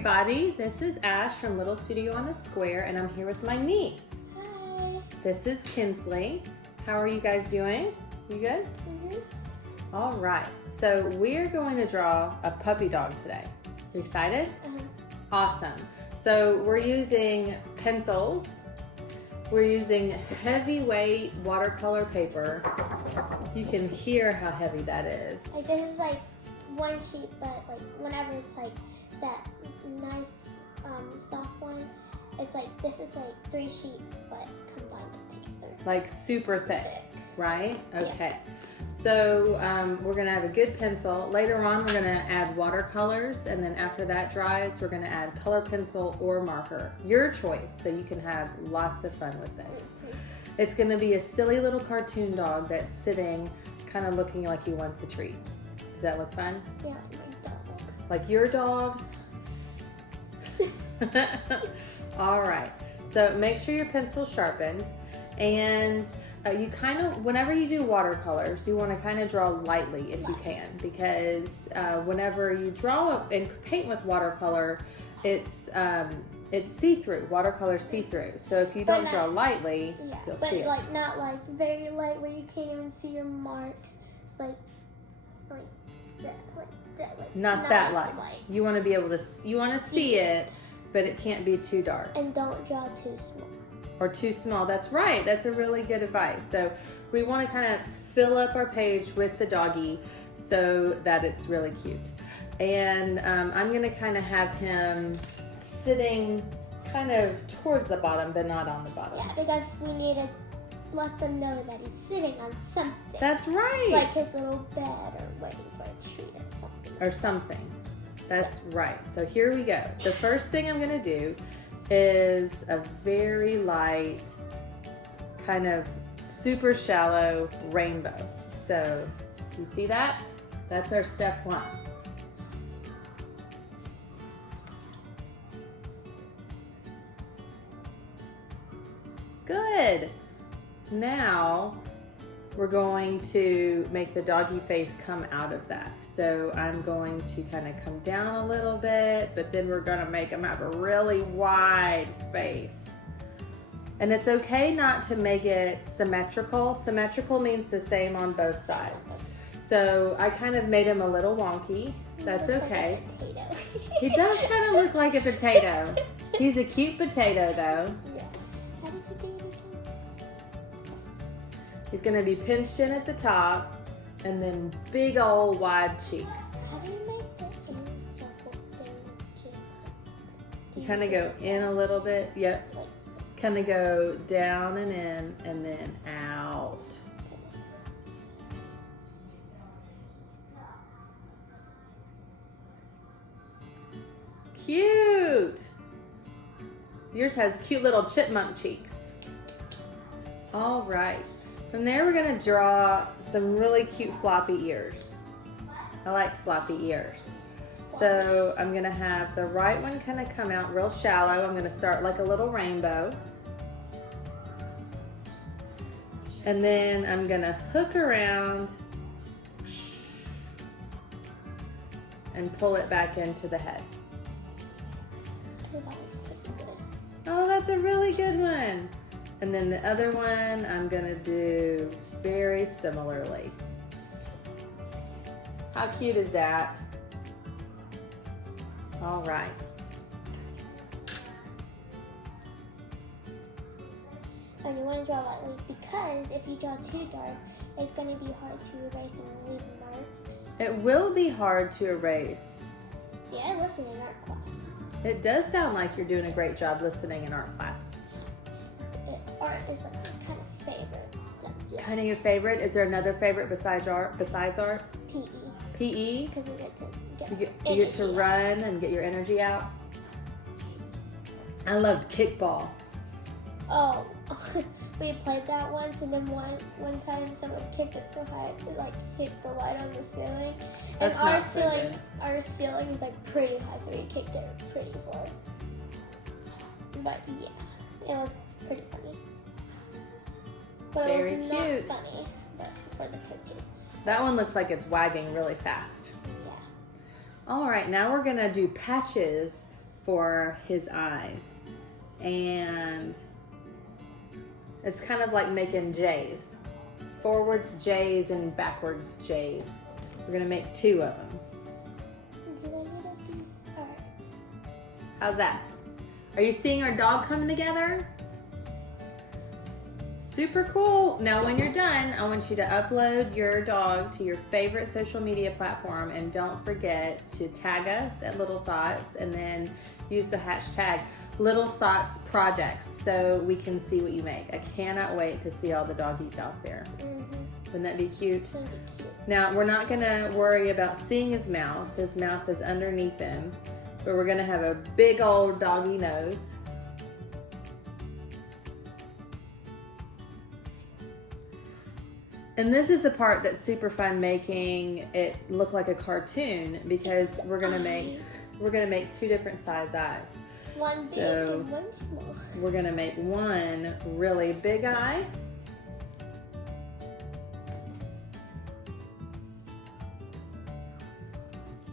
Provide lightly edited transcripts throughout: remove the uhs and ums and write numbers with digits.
everybody, this is Ash from Little Studio on the Square, and I'm here with my niece. Hi. This is Kinsley. How are you guys doing? You good? Mm-hmm. All right, so we're going to draw a puppy dog today. You excited? Awesome. So we're using pencils. We're using heavyweight watercolor paper. You can hear how heavy that is. Like this is like one sheet, but like whenever it's like that nice soft one, it's like this is like 3 sheets but combined together. Like super thick, right? Okay. Yeah. So we're gonna have a good pencil. Later on we're gonna add watercolors, and then after that dries, we're gonna add color pencil or marker. Your choice, so you can have lots of fun with this. It's gonna be a silly little cartoon dog that's sitting kind of looking like he wants a treat. Does that look fun? Yeah, my dog. Like your dog? All right, so make sure your pencil's sharpened, and you kind of, whenever you do watercolors, you want to kind of draw lightly if you can, because whenever you draw and paint with watercolor, it's see-through. Watercolor see-through. So if you don't draw lightly, you'll see it. But like not like very light where you can't even see your marks. It's like that, not that light. You want to be able to, you want to see it, but it can't be too dark. And don't draw too small. Or too small. That's right. That's a really good advice. So we want to kind of fill up our page with the doggy so that it's really cute. And I'm going to kind of have him sitting kind of towards the bottom, but not on the bottom. Yeah, because we need to let them know that he's sitting on something. That's right. Like his little bed or waiting for a treat or something. Or something. That's right. So here we go. The first thing I'm going to do is a very light, kind of super shallow rainbow. So you see that? That's our step 1. Good. Now we're going to make the doggy face come out of that. So I'm going to kind of come down a little bit, but then we're going to make him have a really wide face. And it's okay not to make it symmetrical. Symmetrical means the same on both sides. So I kind of made him a little wonky. That's okay. Like a potato. He does kind of look like a potato. He's a cute potato though. Yeah. How did you do it? He's gonna be pinched in at the top and then big old wide cheeks. How do you make the in-circle thing cheeks? You kind of go in a little bit, yep. Like, Kind of go down and in and then out. Cute! Yours has cute little chipmunk cheeks. All right. From there, we're gonna draw some really cute floppy ears. I like floppy ears. So I'm gonna have the right one kind of come out real shallow. I'm gonna start like a little rainbow. And then I'm gonna hook around and pull it back into the head. that was pretty good. Oh, that's a really good one. And then the other one I'm gonna do very similarly. How cute is that? All right. And you want to draw lightly because if you draw too dark, it's going to be hard to erase and leave marks. It will be hard to erase. See, I listen in art class. It does sound like you're doing a great job listening in art class. Art is like my kind of favorite subject. Kind of your favorite? Is there another favorite besides art? PE. PE? Because we get to You get to run and get your energy out. I loved kickball. Oh, we played that once, and then one time someone kicked it so high it like hit the light on the ceiling. And That's our ceiling is like pretty high, so we kicked it pretty far. But yeah, it was pretty funny. But Very it was cute. not funny, but for the coaches. That one looks like it's wagging really fast. Yeah. All right, now we're gonna do patches for his eyes. And it's kind of like making J's. Forwards J's and backwards J's. We're gonna make 2 of them. How's that? Are you seeing our dog coming together? Super cool. Now when you're done, I want you to upload your dog to your favorite social media platform, and don't forget to tag us at Little Sots and then use the hashtag Little Sots Projects so we can see what you make. I cannot wait to see all the doggies out there. Wouldn't that be cute? Now we're not gonna worry about seeing his mouth. His mouth is underneath him, but we're gonna have a big old doggy nose. And this is the part that's super fun, making it look like a cartoon, because we're gonna make 2 different size eyes. One big and one small. We're gonna make one really big eye.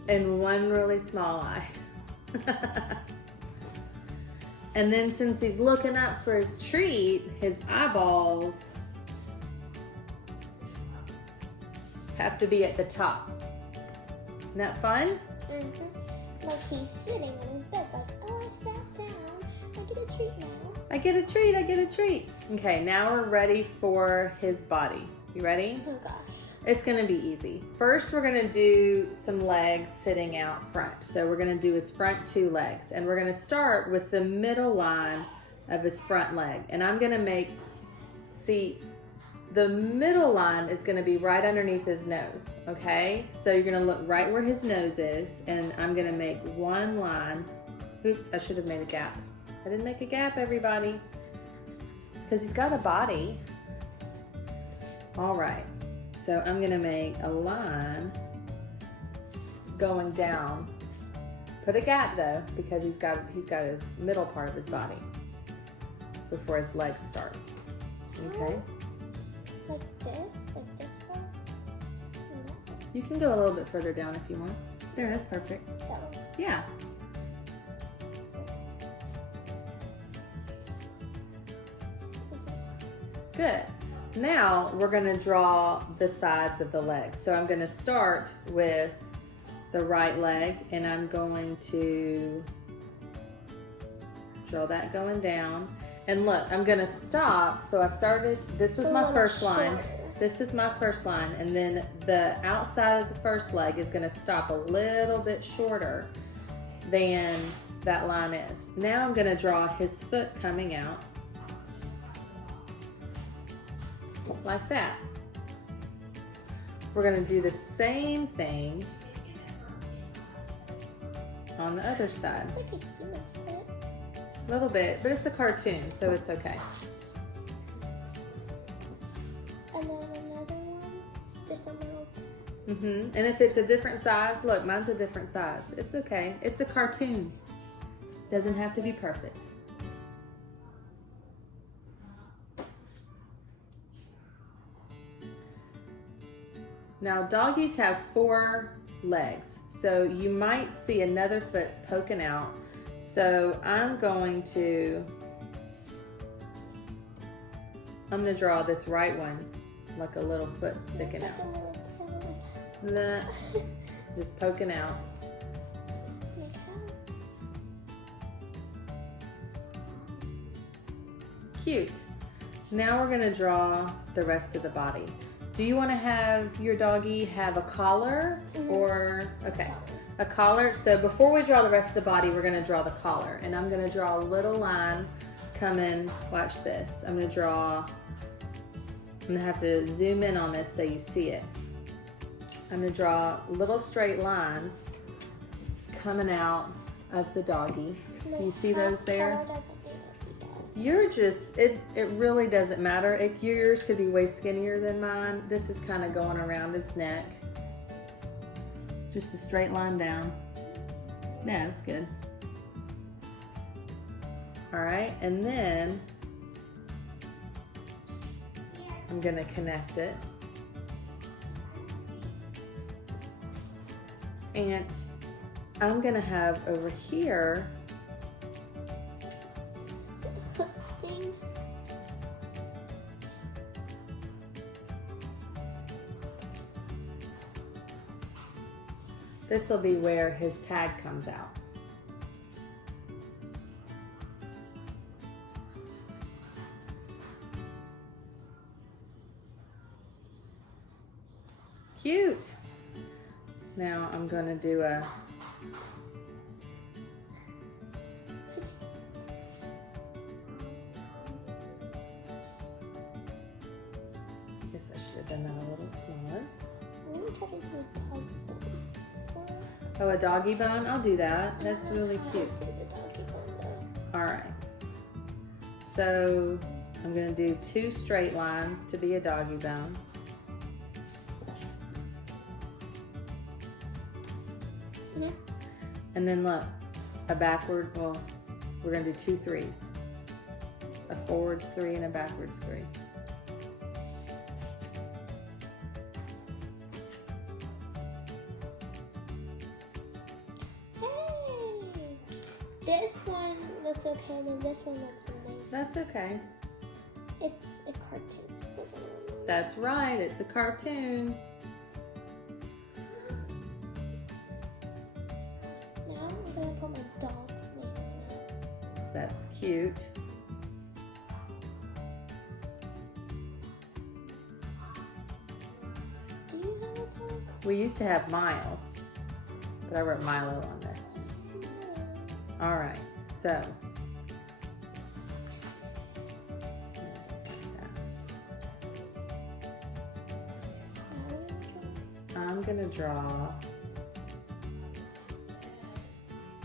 And one really small eye. And then since he's looking up for his treat, his eyeballs have to be at the top. Isn't that fun? Like he's sitting in his bed, like, oh, I sat down. I get a treat now. I get a treat, I get a treat. Okay, now we're ready for his body. You ready? Oh gosh. It's gonna be easy. First, we're gonna do some legs sitting out front. So we're gonna do his front 2 legs. And we're gonna start with the middle line of his front leg. And I'm gonna make, see, the middle line is gonna be right underneath his nose, okay? So you're gonna look right where his nose is, and I'm gonna make 1 line. Oops, I should have made a gap. I didn't make a gap, everybody, because he's got a body. All right, so I'm gonna make a line going down. Put a gap though, because he's got his middle part of his body before his legs start, okay? Like this part? No. You can go a little bit further down if you want. There, that's perfect. That one? Yeah. Good. Now we're gonna draw the sides of the legs. So I'm gonna start with the right leg, and I'm going to draw that going down. And look, I'm gonna stop. So I started, this was my first line. This is my first line. And then the outside of the first leg is gonna stop a little bit shorter than that line is. Now I'm gonna draw his foot coming out like that. We're gonna do the same thing on the other side. It's like a human foot. A little bit, but it's a cartoon, so it's okay. And then another one, just a little. And if it's a different size, look, mine's a different size. It's okay. It's a cartoon. Doesn't have to be perfect. Now, doggies have 4 legs, so you might see another foot poking out. So I'm going to draw this right one like a little foot sticking Like out. a little Nah, just poking out. Cute. Now we're gonna draw the rest of the body. Do you want to have your doggy have a collar or, okay, a collar? So before we draw the rest of the body, we're gonna draw the collar. And I'm gonna draw a little line coming, watch this. I'm gonna have to zoom in on this so you see it. I'm gonna draw little straight lines coming out of the doggy. You see those there? You're just, it really doesn't matter. Yours could be way skinnier than mine. This is kind of going around his neck. Just a straight line down. Yeah, that's good. All right, and then I'm gonna connect it. And I'm gonna have over here This will be where his tag comes out. Cute. Now I'm going to do a I guess I should have done that a little smaller. I'm gonna try to do a dog bone. Oh, a doggy bone? I'll do that. That's really cute. Do the doggy bone though. All right. So I'm going to do 2 straight lines to be a doggy bone. Mhm. And then look, a backward, well, we're going to do 2 3s. A forwards 3 and a backwards 3. Hey! This one looks okay, and then this one looks amazing. That's okay. It's a cartoon. So it doesn't really matter. That's right, it's a cartoon. Now I'm gonna put my dog's name on it. That's cute. Do you have a dog? We used to have Miles, but I wrote Milo on this. All right, so. I'm gonna draw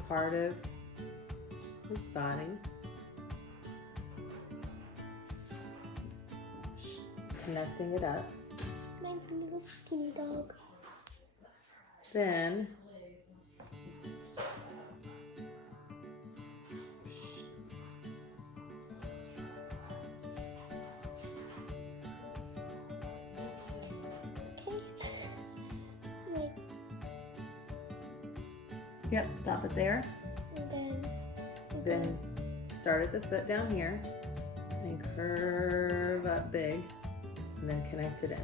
part of his body, connecting it up. Mine's a little skinny dog. Then Like, yep, stop it there. and Then start at the foot down here and curve up big and then connect it in.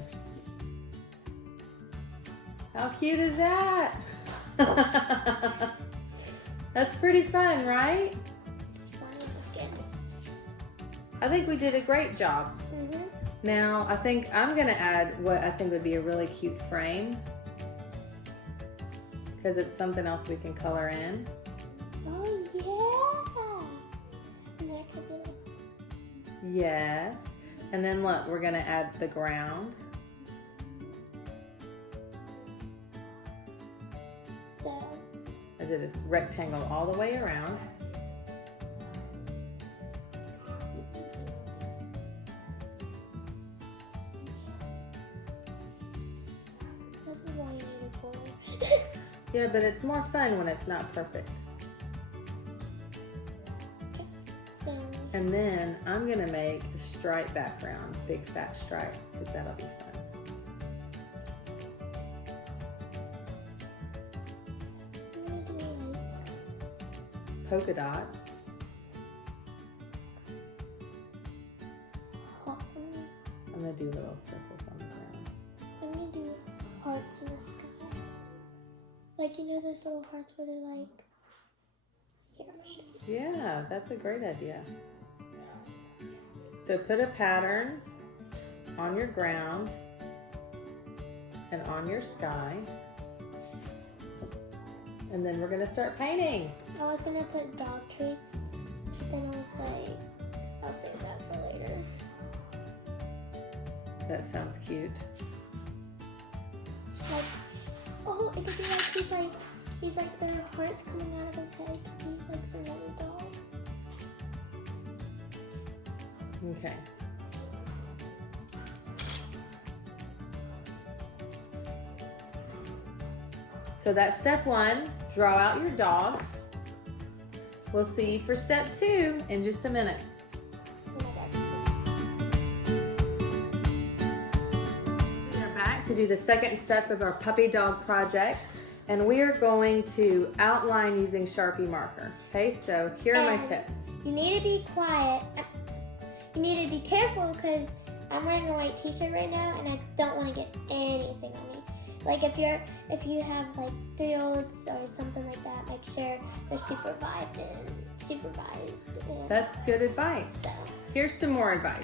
How cute is that? That's pretty fun, right? I think we did a great job. Mm-hmm. Now, I think I'm gonna add what I think would be a really cute frame because it's something else we can color in. Oh yeah! And that could be like, Yes. And then look, we're gonna add the ground. so. I did a rectangle all the way around. This is why you need a bowl. Yeah, but it's more fun when it's not perfect. Then And then I'm gonna make a stripe background, big fat stripes, because that'll be fun. I'm gonna do like Polka dots. I'm gonna do little circles on the ground. I'm gonna do hearts in the sky. Like, you know those little hearts where they're like, here, I'll show you. Yeah, that's a great idea. So put a pattern on your ground and on your sky. And then we're gonna start painting. I was gonna put dog treats, but then I was like, I'll save that for later. That sounds cute. Like, oh, it could be like he's like there are hearts coming out of his head. He likes another dog. Okay. So that's step 1, draw out your dog. We'll see you for step 2 in just a minute. We are back to do the second step of our puppy dog project, and we are going to outline using Sharpie marker. Okay, so here are my And tips. You need to be quiet. You need to be careful because I'm wearing a white t-shirt right now and I don't want to get anything on me. Like if you have like 3-year-olds or something like that, make sure they're supervised. And That's good advice. so. Here's some more advice.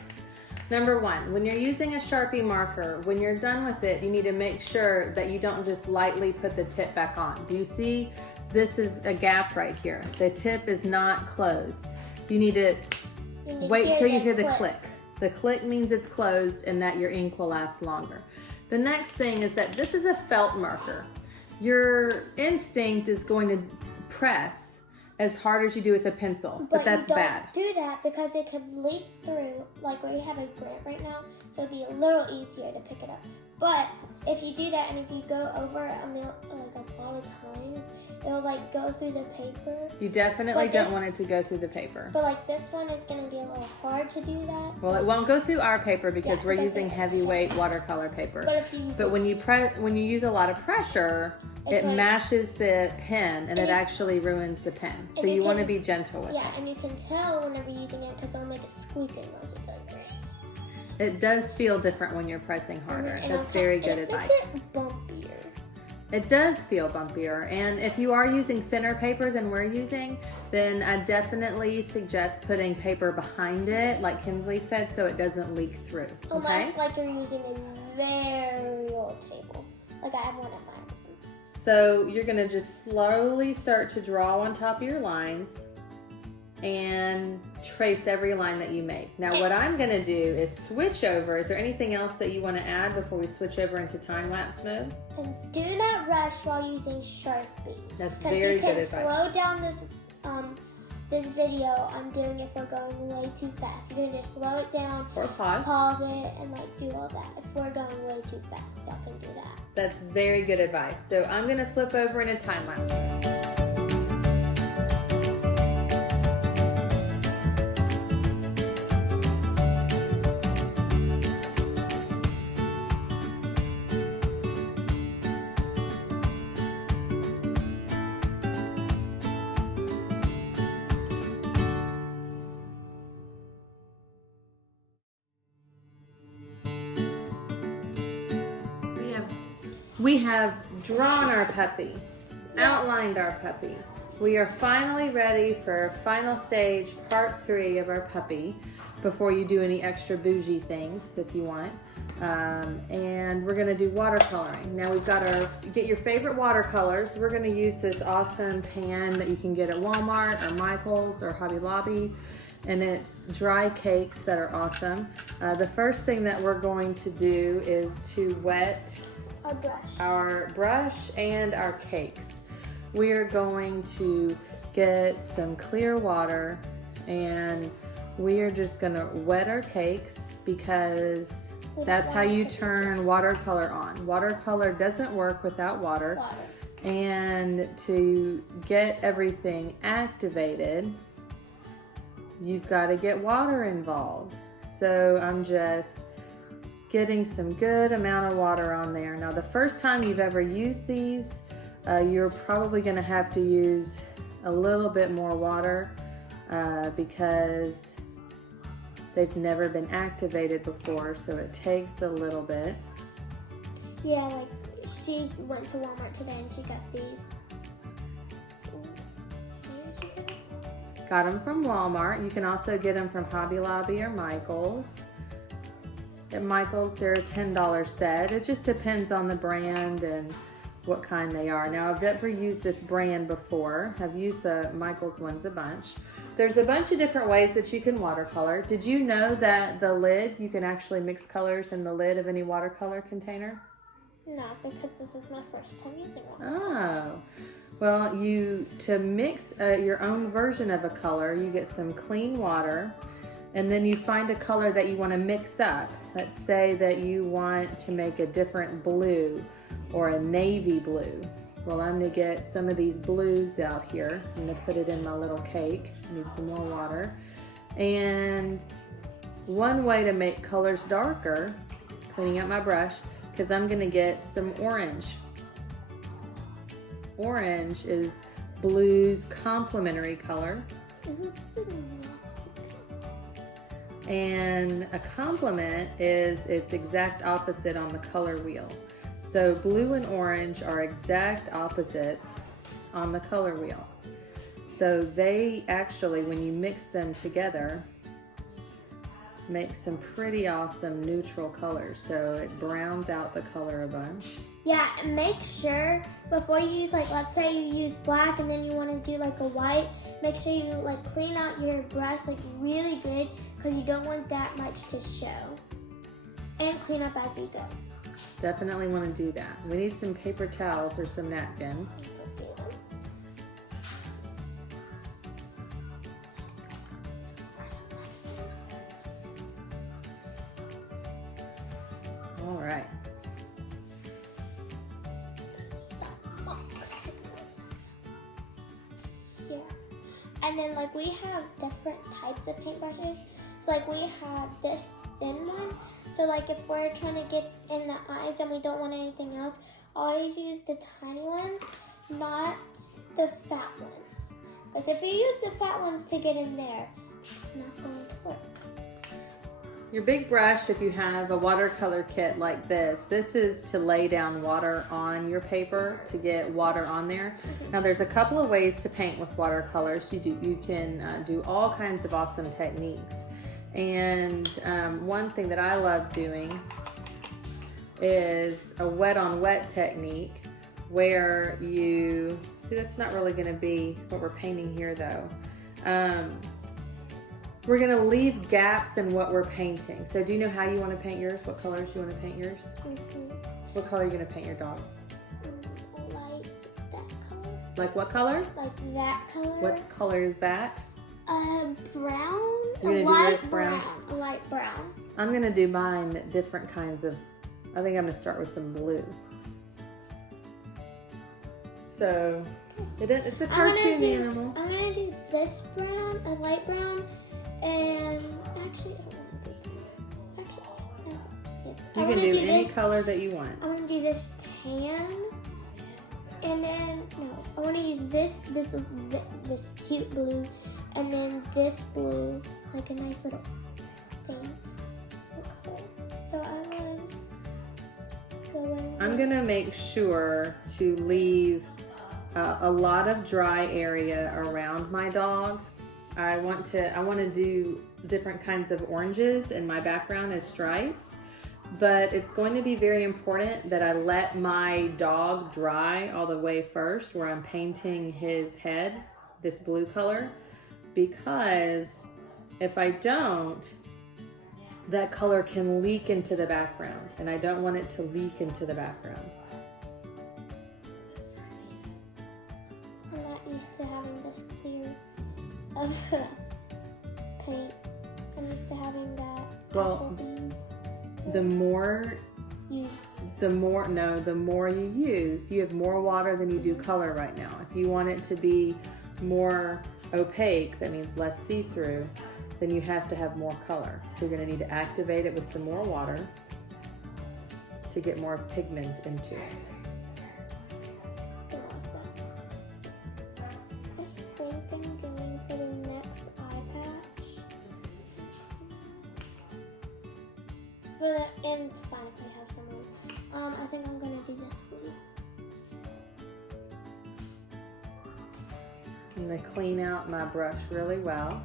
Number 1, when you're using a Sharpie marker, when you're done with it, you need to make sure that you don't just lightly put the tip back on. Do you see? This is a gap right here. The tip is not closed. You need to wait till you hear the click. The click means it's closed and that your ink will last longer. The next thing is that this is a felt marker. Your instinct is going to press as hard as you do with a pencil, but that's bad. Do that because it could leak through, like where you have a grant right now, so it'd be a little easier to pick it up. But if you do that and if you go over a lot of times, it'll like go through the paper. You definitely don't want it to go through the paper. But like this one is gonna be a little hard to do that. Well, it won't go through our paper because we're using heavyweight watercolor paper. But when you use a lot of pressure, it mashes the pen and it actually ruins the pen. So you want to be gentle with it. Yeah, and you can tell whenever you're using it because it'll make a squeaking noise with it. It does feel different when you're pressing harder. That's very good advice. It bumpier. It does feel bumpier, and if you are using thinner paper than we're using, then I definitely suggest putting paper behind it, like Kinsley said, so it doesn't leak through. Unless like you're using a very old table. Like I have one at mine. So you're gonna just slowly start to draw on top of your lines and trace every line that you make. Now what I'm gonna do is switch over. Is there anything else that you wanna add before we switch over into time-lapse mode? And do not rush while using Sharpie. That's very good advice. You can slow down this video. I'm doing it if we're going way too fast. You can just slow it down. Or pause. Pause it and like do all that. If we're going way too fast, y'all can do that. That's very good advice. So I'm gonna flip over into time-lapse mode. We have drawn our puppy, outlined our puppy. We are finally ready for final stage, part 3 of our puppy, before you do any extra bougie things if you want. And we're gonna do watercoloring. Now we've got get your favorite watercolors. We're gonna use this awesome pan that you can get at Walmart or Michael's or Hobby Lobby. And it's dry cakes that are awesome. The first thing that we're going to do is to wet our brush and our cakes. We are going to get some clear water and we are just gonna wet our cakes because that's how you turn watercolor on. Watercolor doesn't work without water. And to get everything activated, you've got to get water involved. So I'm just getting some good amount of water on there. Now the first time you've ever used these, you're probably going to have to use a little bit more water because they've never been activated before, so it takes a little bit. Yeah, like she went to Walmart today and she got these. Got them from Walmart. You can also get them from Hobby Lobby or Michael's. At Michael's, they're a $10 set. It just depends on the brand and what kind they are. Now, I've never used this brand before. I've used the Michael's ones a bunch. There's a bunch of different ways that you can watercolor. Did you know that the lid, you can actually mix colors in the lid of any watercolor container? No, because this is my first time using one. Oh. Well, to mix your own version of a color, you get some clean water, and then you find a color that you want to mix up. Let's say that you want to make a different blue or a navy blue. Well, I'm going to get some of these blues out here. I'm going to put it in my little cake. I need some more water. And one way to make colors darker, cleaning out my brush, because I'm going to get some orange. Orange is blue's complementary color. And a complement is its exact opposite on the color wheel. So blue and orange are exact opposites on the color wheel. So they actually, when you mix them together, make some pretty awesome neutral colors. So it browns out the color a bunch. Yeah, and make sure before you use, like, let's say you use black and then you want to do like a white, make sure you like clean out your brush like really good, because you don't want that much to show. And clean up as you go. Definitely want to do that. We need some paper towels or some napkins. All right. Yeah. And then like we have different types of paintbrushes. So like we have this thin one. So like if we're trying to get in the eyes and we don't want anything else, always use the tiny ones, not the fat ones. Because if you use the fat ones to get in there, it's not going to work. Your big brush, if you have a watercolor kit like this is to lay down water on your paper to get water on there. Now there's a couple of ways to paint with watercolors. You can do all kinds of awesome techniques. And one thing that I love doing is a wet on wet technique where you, see that's not really gonna be what we're painting here though. We're gonna leave gaps in what we're painting. So do you know how you wanna paint yours? What colors you wanna paint yours? What color are you gonna paint your dog? Like that color. Like what color? Like that color. What color is that? Brown. You're gonna do yours brown? A light brown. I'm gonna do mine different kinds of, I think I'm gonna start with some blue. So, it's a cartoon animal. I'm gonna do this brown, a light brown, and actually I don't want to do that. Actually, no. You can do any color that you want. I want to do this tan, and then no, I want to use this cute blue, and then this blue, like a nice little thing. Okay. So I'm gonna go in. I'm gonna make sure to leave a lot of dry area around my dog. I want to do different kinds of oranges in my background as stripes, but it's going to be very important that I let my dog dry all the way first where I'm painting his head, this blue color, because if I don't, that color can leak into the background, and I don't want it to leak into the background. I'm not used to having this clear of paint. I'm used to having that. Well, Applebee's. the more you use, you have more water than you do color right now. If you want it to be more opaque, that means less see-through, then you have to have more color. So you're gonna need to activate it with some more water to get more pigment into it. I think I'm going for the next eye patch. And it's fine if I have someone. I think I'm gonna do this blue. I'm gonna clean out my brush really well.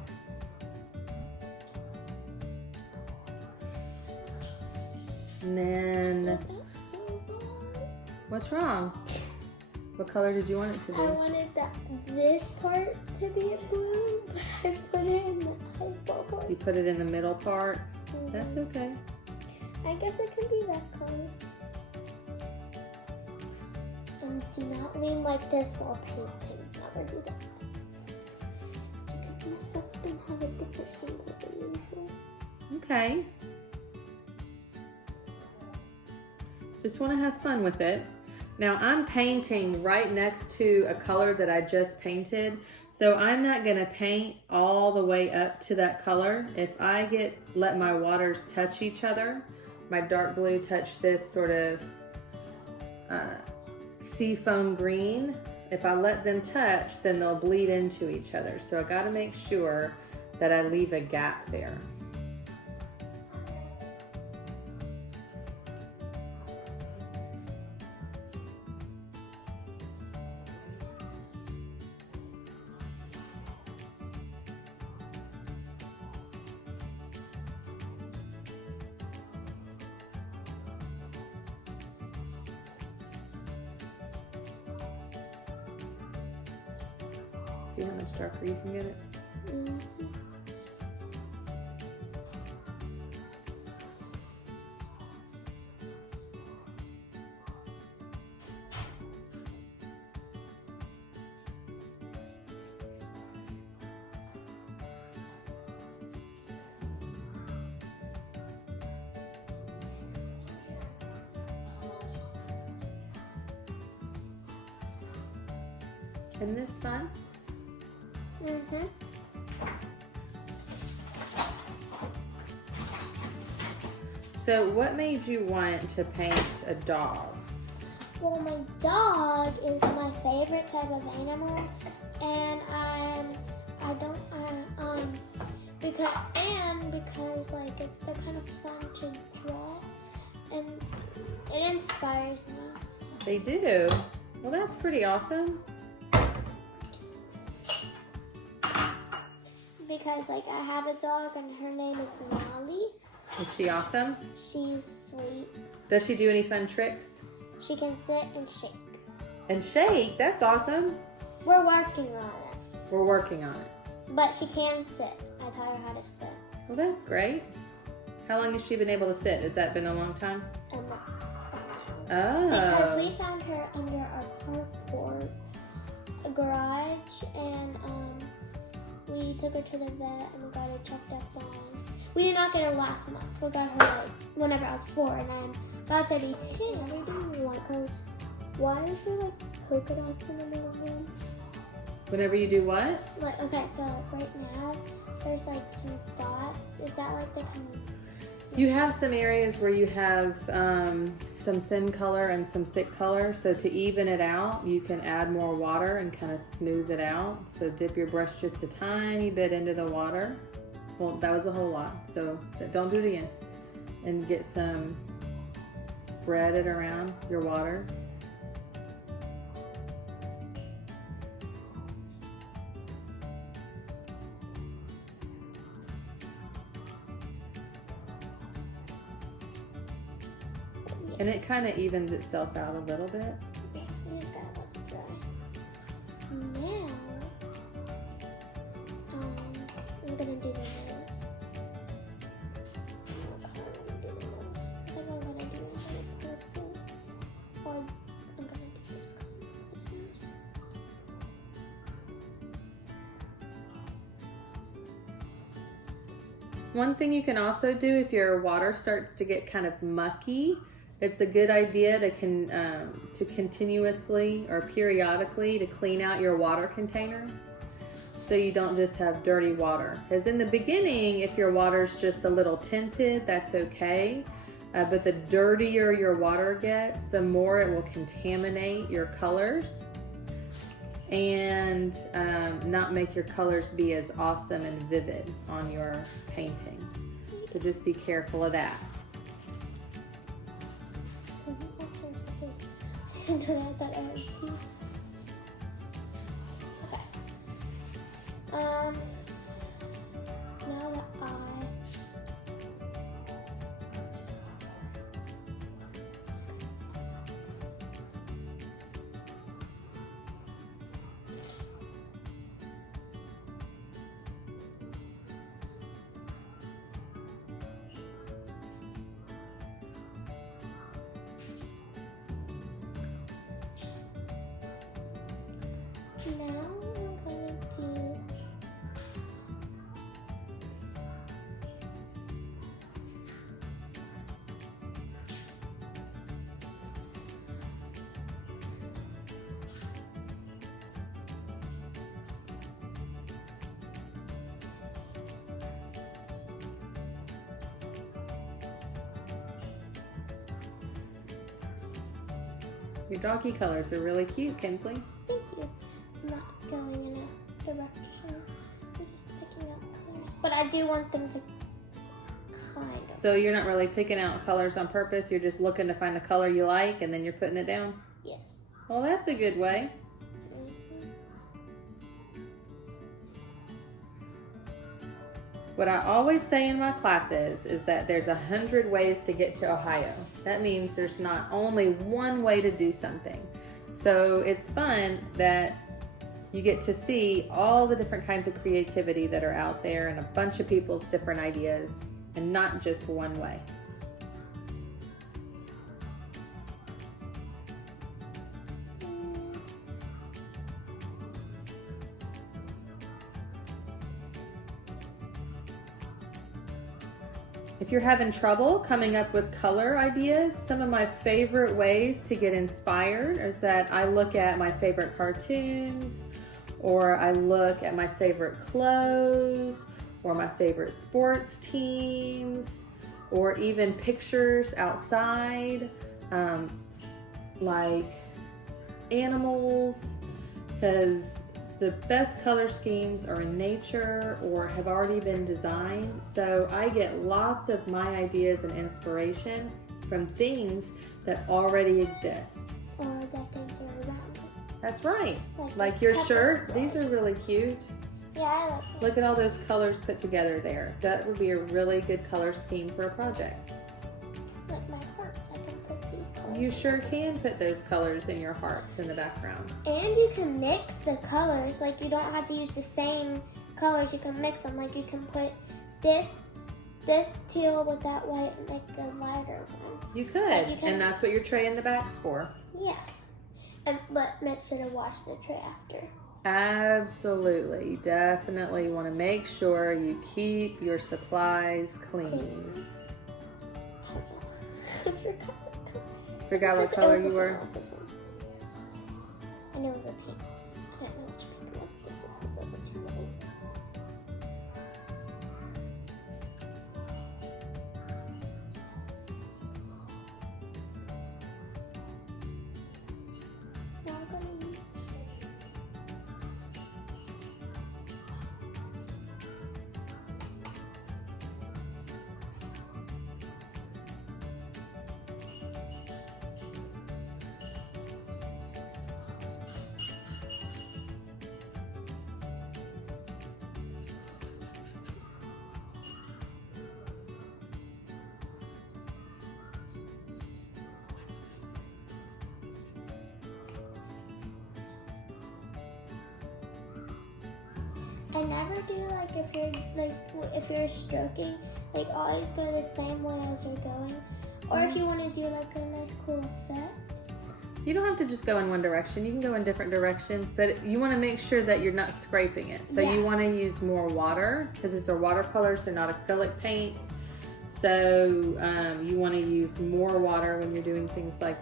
And then, That's so wrong. what's wrong? What color did you want it to be? I wanted this part to be blue, but I put it in the eyeball part. You put it in the middle part? That's okay. I guess it could be that color. And do not lean like this while painting. Never do that. You could mess up and have a different angle than usual. Okay. Just want to have fun with it. Now I'm painting right next to a color that I just painted. So I'm not gonna paint all the way up to that color. If I let my waters touch each other, my dark blue touch this sort of seafoam green. If I let them touch, then they'll bleed into each other. So I gotta make sure that I leave a gap there. See how much darker you can get it? Mhm. Isn't this fun? Mhm. So what made you want to paint a dog? Well, my dog is my favorite type of animal, and because like they're kind of fun to draw, and it inspires me. They do. Well, that's pretty awesome. Because like I have a dog and her name is Molly. Is she awesome? She's sweet. Does she do any fun tricks? She can sit and shake. And shake? That's awesome. We're working on it. We're working on it. But she can sit. I taught her how to sit. Well, that's great. How long has she been able to sit? Has that been a long time? Oh. Because we found her under our carport garage, and we took her to the vet and we got her checked up on. We did not get her last month. We got her like whenever I was 4, and I'm about to be 10. We're doing one because why is there like polka dots in the middle of them? Whenever you do what? Like okay, so like right now there's like some dots. Is that like the kind of? You have some areas where you have some thin color and some thick color. So to even it out, you can add more water and kind of smooth it out. So dip your brush just a tiny bit into the water. Well, that was a whole lot. So don't do it again. And get some, spread it around your water. And it kind of evens itself out a little bit. Yeah, we just gotta let it dry. Now, I'm gonna do the nose. What color am I gonna do the nose? I think I'm gonna do it in purple. Or I'm gonna do this color for the nose. One thing you can also do if your water starts to get kind of mucky, it's a good idea to continuously or periodically to clean out your water container so you don't just have dirty water. Because in the beginning, if your water's just a little tinted, that's okay. But the dirtier your water gets, the more it will contaminate your colors and not make your colors be as awesome and vivid on your painting. So just be careful of that. I know that I thought I had teeth. Okay. Now the eye. Now I'm gonna do Your doggy colors are really cute, Kinsley. thank you. I'm not going in a direction. I'm just picking out colors. But I do want them to kind of. So you're not really picking out colors on purpose, you're just looking to find a color you like and then you're putting it down? Yes. Well, that's a good way. What I always say in my classes is that there's 100 ways to get to Ohio. That means there's not only one way to do something. So it's fun that you get to see all the different kinds of creativity that are out there and a bunch of people's different ideas, and not just one way. If you're having trouble coming up with color ideas, some of my favorite ways to get inspired is that I look at my favorite cartoons, or I look at my favorite clothes, or my favorite sports teams, or even pictures outside, like animals, because the best color schemes are in nature or have already been designed. So I get lots of my ideas and inspiration from things that already exist. Or that things are around it. That's right. Like this your pepper shirt. spray. These are really cute. Yeah, I like it. Look at all those colors put together there. That would be a really good color scheme for a project. Like my hearts, I can put these colors. You sure can put those colors in your hearts in the background. And you can mix the colors. Like, you don't have to use the same colors. You can mix them. Like, you can put this teal with that white and make a lighter one. You could, Like, you can- and that's what your tray in the back's for. Yeah. But make sure to wash the tray after. Absolutely. You definitely want to make sure you keep your supplies clean. Forgot what color you were? I know it was a pink. I don't know which pink it was. This is a little too light. Now I'm gonna use. I never do if you're stroking, like always go the same way as you're going. Or if you want to do like a nice cool effect. You don't have to just go in one direction. You can go in different directions, but you want to make sure that you're not scraping it. So Yeah. you want to use more water because these are watercolors. They're not acrylic paints. So you want to use more water when you're doing things like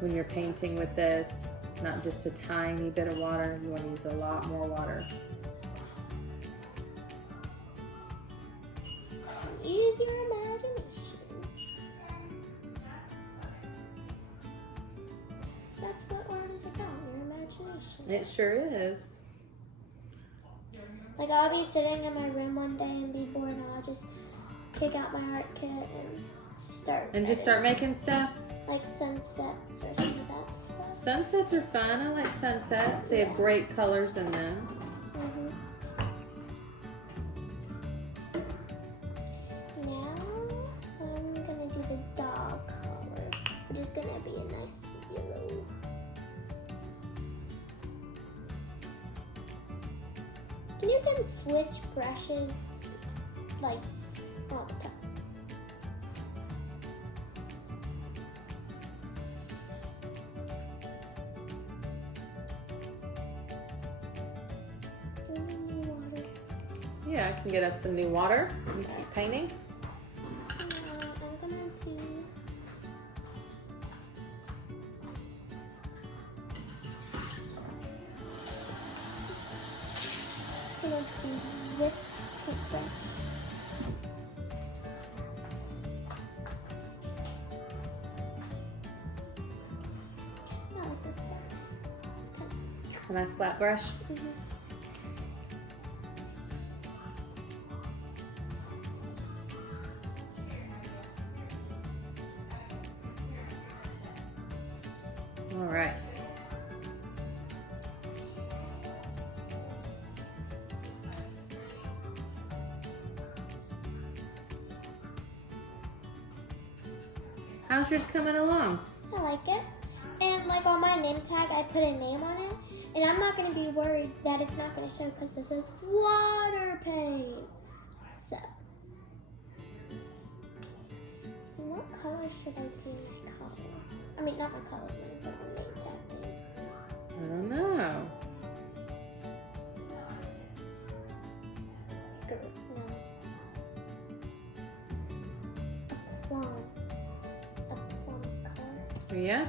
when you're painting with this. Not just a tiny bit of water. You want to use a lot more water. Use your imagination. That's what art is about, your imagination. It sure is. Like I'll be sitting in my room one day and be bored and I'll just take out my art kit and start. And just start making stuff. Like sunsets or some of that stuff. Sunsets are fun. I like sunsets. They have great colors in them. Now I'm gonna do the dog color, which is gonna be a nice yellow. And you can switch brushes like all the time. Yeah, I can get us some new water. You keep painting. I'm gonna do. This picture. I like this one. It's kind of. A nice flat brush. All right. How's yours coming along? I like it. And like on my name tag, I put a name on it. And I'm not going to be worried that it's not going to show because this is water paint. So, what color should I do my color? I mean, not my color, my brown name tag thing. I don't know. No. A plum color. Yeah.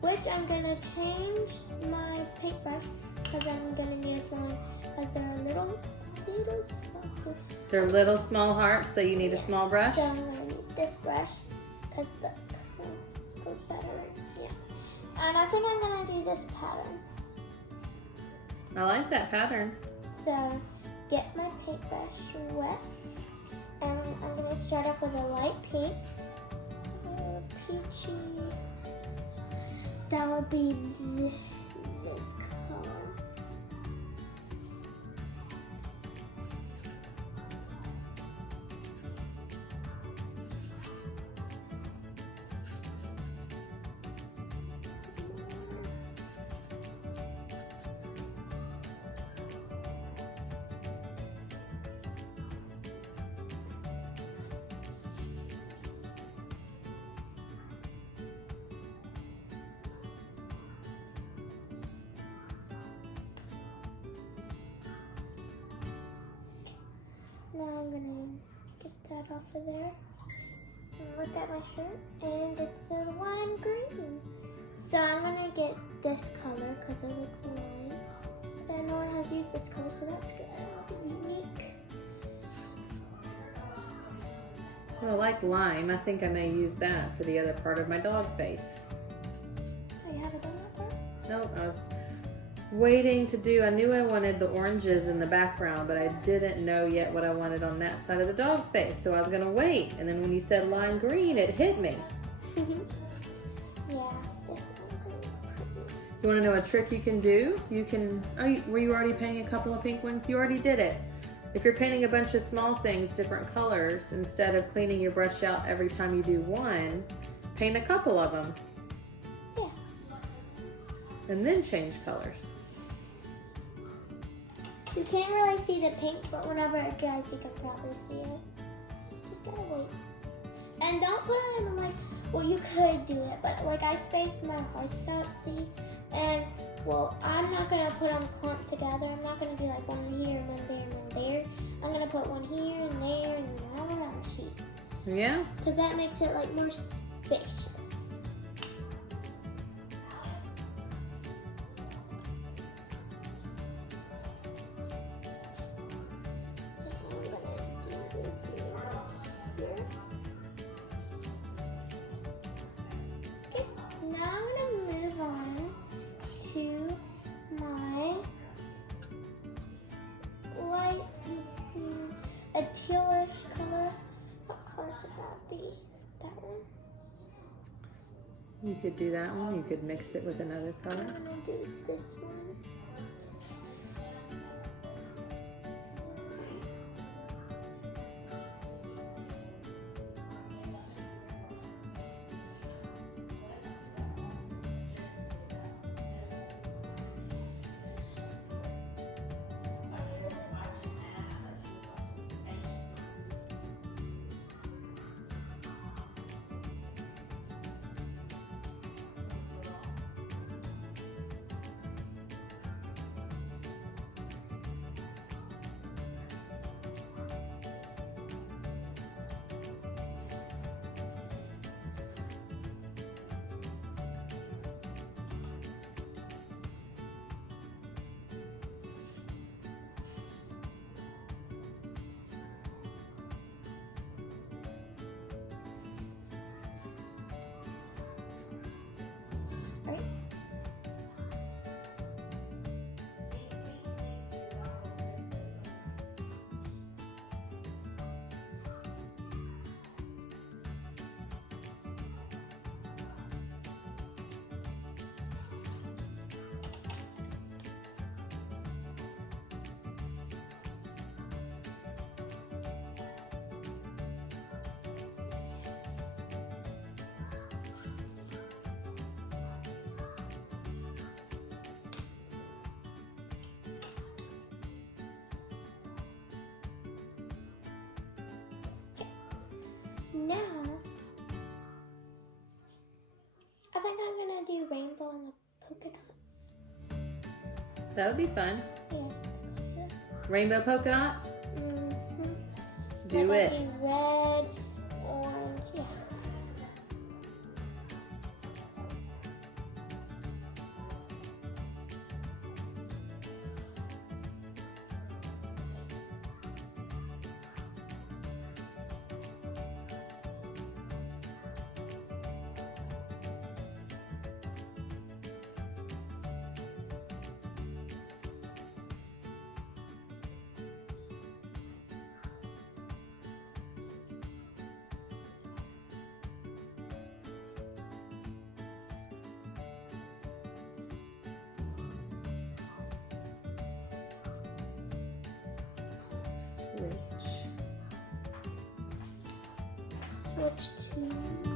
Which I'm gonna change my paintbrush because I'm gonna need a small one because they're a little small. They're little small hearts, so you need a small brush? So I'm gonna need this brush because the go better. Yeah. And I think I'm gonna do this pattern. I like that pattern. So get my paintbrush wet. And I'm gonna start off with a light pink. Peachy. That would be this color. Now I'm gonna get that off of there. And look at my shirt, and it's a lime green. So I'm gonna get this color because it looks lime. And no one has used this color, so that's good. It's a little bit unique. Well, I like lime. I think I may use that for the other part of my dog face. Oh, you haven't done that part? Nope, I was waiting to do, I knew I wanted the oranges in the background, but I didn't know yet what I wanted on that side of the dog face, so I was gonna wait. And then when you said lime green, it hit me. Yeah, this lime green is pretty. You wanna know a trick you can do? You can, were you already painting a couple of pink ones? You already did it. If you're painting a bunch of small things, different colors, instead of cleaning your brush out every time you do one, paint a couple of them. Yeah. And then change colors. You can't really see the pink, but whenever it dries, you can probably see it. Just gotta wait. And don't put it in like, well, you could do it, but like I spaced my hearts out, see? And well, I'm not gonna put them clumped together. I'm not gonna do like one here and one there and one there. I'm gonna put one here and there and all around the sheet. Yeah? Because that makes it like more spacious. A tealish color. What color could that be? That one? You could do that one. You could mix it with another color. I'm gonna do this one. Now, I think I'm gonna do rainbow and the polka dots. That would be fun. Yeah. Rainbow polka dots? Mm-hmm. Do it. Do red, orange, yeah. Switch to